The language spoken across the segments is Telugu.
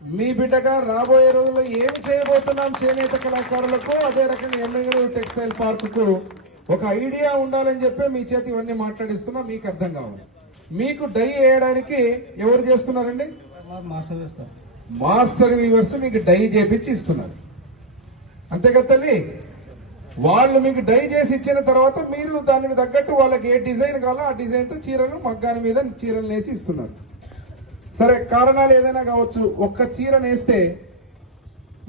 మీ బిడ్డగా రాబోయే రోజుల్లో ఏం చేయబోతున్నాం చేనేత కళాకారులకు అదే రకంగా ఎమ్మెల్యే టెక్స్టైల్ పార్కుకు ఒక ఐడియా ఉండాలని చెప్పి మీ చేతి ఇవన్నీ మాట్లాడిస్తున్నా మీకు అర్థం కావాలి. మీకు డై వేయడానికి ఎవరు చేస్తున్నారండి? మాస్టర్ వీవర్స్ మీకు డై చేపించి ఇస్తున్నారు. అంతే కదా తల్లి వాళ్ళు మీకు డై చేసి ఇచ్చిన తర్వాత మీరు దానికి తగ్గట్టు వాళ్ళకి ఏ డిజైన్ కావాలో ఆ డిజైన్తో చీరలు మగ్గాని మీద చీరలు నేసి ఇస్తున్నారు. సరే కారణాలు ఏదైనా కావచ్చు. ఒక్క చీర నేస్తే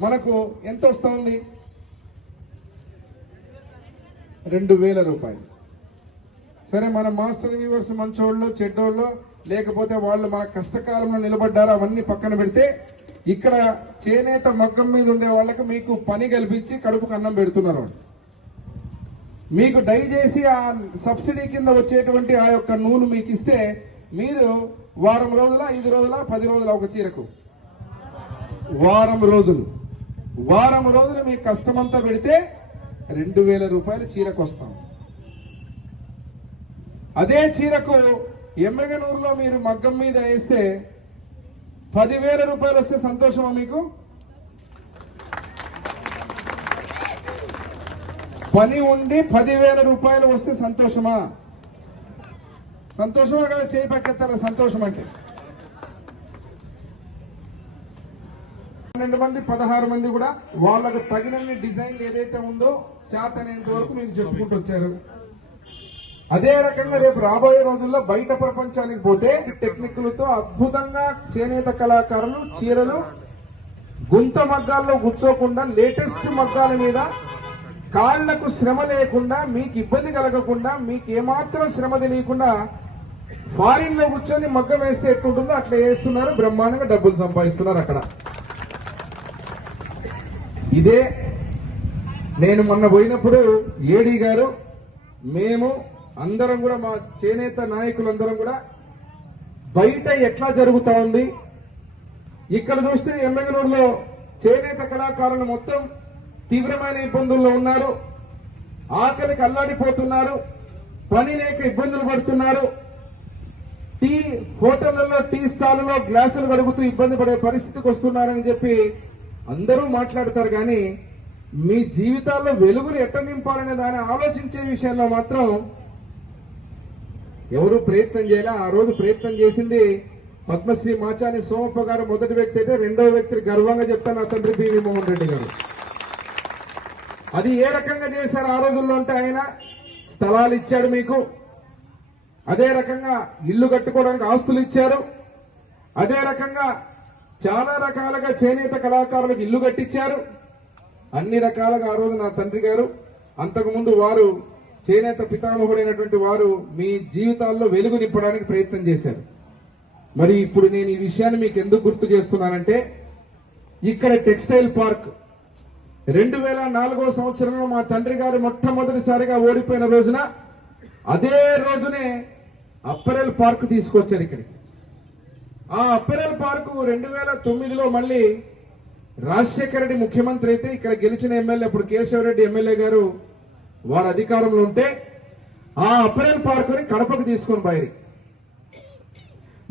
మనకు ఎంత వస్తుంది? రెండు వేల రూపాయలు. సరే మన మాస్టర్ వ్యూవర్స్ మంచోళ్ళు చెడ్డోళ్ళు లేకపోతే వాళ్ళు మన కష్టకాలంలో నిలబడ్డారు అవన్నీ పక్కన పెడితే ఇక్కడ చేనేత మగ్గం మీద ఉండే వాళ్ళకి మీకు పని కల్పించి కడుపుకు అన్నం పెడుతున్నారు మీకు దయచేసి ఆ సబ్సిడీ కింద వచ్చేటువంటి ఆ యొక్క నూలు మీకు ఇస్తే మీరు వారం రోజుల ఐదు రోజుల పది రోజుల ఒక చీరకు. వారం రోజులు. వారం రోజులు మీ కష్టమంతా పెడితే రెండు వేల రూపాయలు చీరకు వస్తాం అదే చీరకు ఎమ్మెగనూరులో మీరు మగ్గం మీద వేస్తే పదివేల రూపాయలు వస్తే సంతోషమా మీకు? పని ఉండి పదివేల రూపాయలు వస్తే సంతోషమా? సంతోషమా కదా? చేయి పక్కెత్తారా సంతోషం అంటే. పన్నెండు మంది పదహారు మంది కూడా వాళ్ళకు తగినన్ని డిజైన్ ఏదైతే ఉందో చేతనేంత వరకు మీకు చెప్పుకుంటూ వచ్చారు. అదే రకంగా రేపు రాబోయే రోజుల్లో బయట ప్రపంచానికి పోతే టెక్నిక్లతో అద్భుతంగా చేనేత కళాకారులు చీరలు గుంత మగ్గాల్లో కూర్చోకుండా లేటెస్ట్ మగ్గాల మీద కాళ్ళకు శ్రమ లేకుండా మీకు ఇబ్బంది కలగకుండా మీకు ఏమాత్రం శ్రమ తెలియకుండా ఫారిన్లో కూర్చొని మగ్గం వేస్తే ఎట్లుంటుందో అట్లా వేస్తున్నారు బ్రహ్మాండంగా డబ్బులు సంపాదిస్తున్నారు అక్కడ. ఇదే నేను మొన్న పోయినప్పుడు ఏడీ గారు మేము అందరం కూడా మా చేనేత నాయకులందరం కూడా బయట ఎట్లా జరుగుతా ఉంది? ఇక్కడ చూస్తే ఎమ్మెగనూరులో చేనేత కళాకారులు మొత్తం తీవ్రమైన ఇబ్బందుల్లో ఉన్నారు. ఆకలికి అల్లాడిపోతున్నారు. పని లేక ఇబ్బందులు పడుతున్నారు. టీ హోటళ్ళలో టీ స్టాల్లో గ్లాసులు కడుగుతూ ఇబ్బంది పడే పరిస్థితికి వస్తున్నారని చెప్పి అందరూ మాట్లాడతారు. కానీ మీ జీవితాల్లో వెలుగులు ఎట్ట నింపాలనే దాన్ని ఆలోచించే విషయంలో మాత్రం ఎవరు ప్రయత్నం చేయాలి. ఆ రోజు ప్రయత్నం చేసింది పద్మశ్రీ మాచాని సోమప్ప గారు. మొదటి వ్యక్తి అయితే రెండవ వ్యక్తి గర్వంగా చెప్తాను. నా తండ్రి పివి మోహన్ రెడ్డి గారు. అది ఏ రకంగా చేశారు? ఆ రోజుల్లో అంటే ఆయన స్థలాలు ఇచ్చాడు మీకు. అదే రకంగా ఇల్లు కట్టుకోవడానికి ఆస్తులు ఇచ్చారు. అదే రకంగా చాలా రకాలుగా చేనేత కళాకారులకు ఇల్లు కట్టించారు అన్ని రకాలుగా ఆ రోజు నా తండ్రి గారు అంతకుముందు వారు చేనేత పితామహుడైనటువంటి వారు మీ జీవితాల్లో వెలుగు నింపడానికి ప్రయత్నం చేశారు. మరి ఇప్పుడు నేను ఈ విషయాన్ని మీకు ఎందుకు గుర్తు చేస్తున్నానంటే ఇక్కడ టెక్స్టైల్ పార్క్ రెండు వేల నాలుగో సంవత్సరంలో మా తండ్రి గారు మొట్టమొదటిసారిగా ఓడిపోయిన రోజున అదే రోజునే అప్పరెల్ పార్క్ తీసుకొచ్చారు ఇక్కడికి. ఆ అప్పరెల్ పార్కు రెండు వేల తొమ్మిదిలో మళ్ళీ రాజశేఖర రెడ్డి ముఖ్యమంత్రి అయితే ఇక్కడ గెలిచిన ఎమ్మెల్యే అప్పుడు కేశవరెడ్డి ఎమ్మెల్యే గారు వారు అధికారంలో ఉంటే ఆ అప్పరెల్ పార్కుని కడపకు తీసుకొని బయరి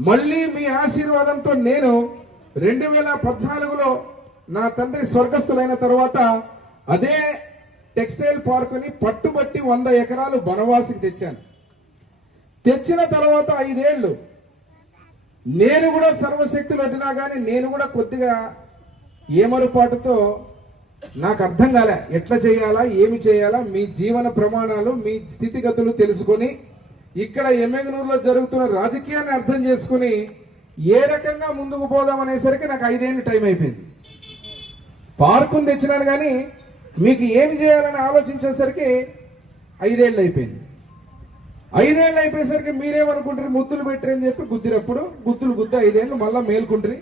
మళ్ళీ మీ ఆశీర్వాదంతో నేను రెండు వేల పద్నాలుగులో నా తండ్రి స్వర్గస్థులైన తర్వాత అదే టెక్స్టైల్ పార్కుని పట్టుబట్టి వంద ఎకరాలు బనవాసికి తెచ్చాను. తెచ్చిన తర్వాత ఐదేళ్ళు నేను కూడా సర్వశక్తులు వడ్డినా కానీ నేను కూడా కొద్దిగా ఏమరుపాటుతో నాకు అర్థం కాలే. ఎట్లా చేయాలా ఏమి చేయాలా మీ జీవన ప్రమాణాలు మీ స్థితిగతులు తెలుసుకొని ఇక్కడ ఎమ్మెగనూరులో జరుగుతున్న రాజకీయాన్ని అర్థం చేసుకుని ఏ రకంగా ముందుకు పోదాం అనేసరికి నాకు ఐదేళ్ళు టైం అయిపోయింది. పార్కుని తెచ్చినాను కానీ మీకు ఏమి చేయాలని ఆలోచించేసరికి ఐదేళ్ళు అయిపోయింది. ఐదేళ్ళు అయిపోయేసరికి మీరేమనుకుంటారు? ముద్దులు అని చెప్పి గుద్దినప్పుడు గుద్దులు గుద్ద ఐదేళ్ళు మళ్ళా మేల్కుంటారు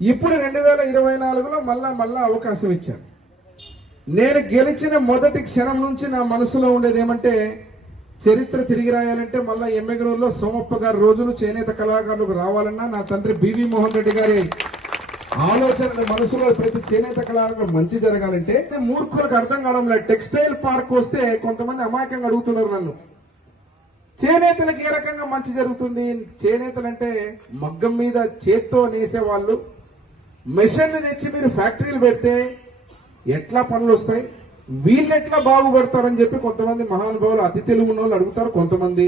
ఇప్పుడు రెండు వేల ఇరవై నాలుగులో మళ్ళా మళ్ళా అవకాశం ఇచ్చారు. నేను గెలిచిన మొదటి క్షణం నుంచి నా మనసులో ఉండేది ఏమంటే చరిత్ర తిరిగి రాయాలంటే మళ్ళా ఎమ్మెగనూరులో సోమప్ప గారి రోజులు చేనేత కళాకారులకు రావాలన్నా నా తండ్రి బివి మోహన్ రెడ్డి గారి ఆలోచన మనసులో ప్రతి చేనేత కళాకారులు మంచి జరగాలంటే మూర్ఖులకు అర్థం కావడం లేదు టెక్స్టైల్ పార్క్ వస్తే కొంతమంది అమాయకంగా అడుగుతున్నారు నన్ను. చేనేతలకు ఏ రకంగా మంచి జరుగుతుంది? చేనేతలు అంటే మగ్గం మీద చేత్తో నేసేవాళ్ళు మెషిన్ తెచ్చి మీరు ఫ్యాక్టరీలు పెడితే ఎట్లా పనులు వస్తాయి? వీళ్ళు ఎట్లా బాగుపడతారని చెప్పి కొంతమంది మహానుభావులు అతి తెలుగు వాళ్ళు అడుగుతారు కొంతమంది.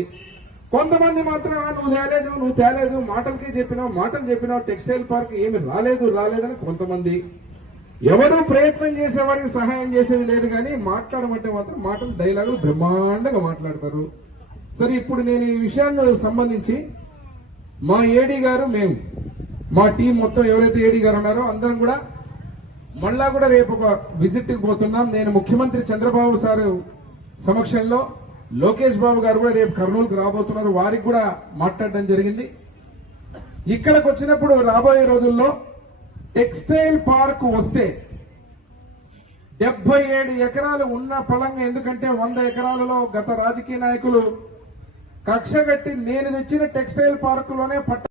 కొంతమంది మాత్రం నువ్వు తేలేదు నువ్వు తేలేదు మాటలకే చెప్పినావు మాటలు చెప్పినావు టెక్స్టైల్ పార్క్ ఏమి రాలేదు రాలేదని కొంతమంది. ఎవరు ప్రయత్నం చేసేవారికి సహాయం చేసేది లేదు కానీ మాట్లాడమంటే మాత్రం మాటలు డైలాగులు బ్రహ్మాండంగా మాట్లాడతారు. సరే ఇప్పుడు నేను ఈ విషయాన్ని సంబంధించి మా ఏడీ గారు మేము మా టీం మొత్తం ఎవరైతే ఏడీ గారు ఉన్నారో అందరం కూడా మళ్ళా కూడా రేపు ఒక విజిట్ పోతున్నాం. నేను ముఖ్యమంత్రి చంద్రబాబు సారు సమక్షంలో లోకేష్ బాబు గారు కూడా రేపు కర్నూలుకు రాబోతున్నారు. వారికి కూడా మాట్లాడడం జరిగింది. ఇక్కడికి వచ్చినప్పుడు రాబోయే రోజుల్లో టెక్స్టైల్ పార్క్ వస్తే డెబ్బై ఏడు ఎకరాలు ఉన్న పొలంగా ఎందుకంటే వంద ఎకరాలలో గత రాజకీయ నాయకులు కక్ష కట్టి నేను తెచ్చిన టెక్స్టైల్ పార్కులోనే పట్ట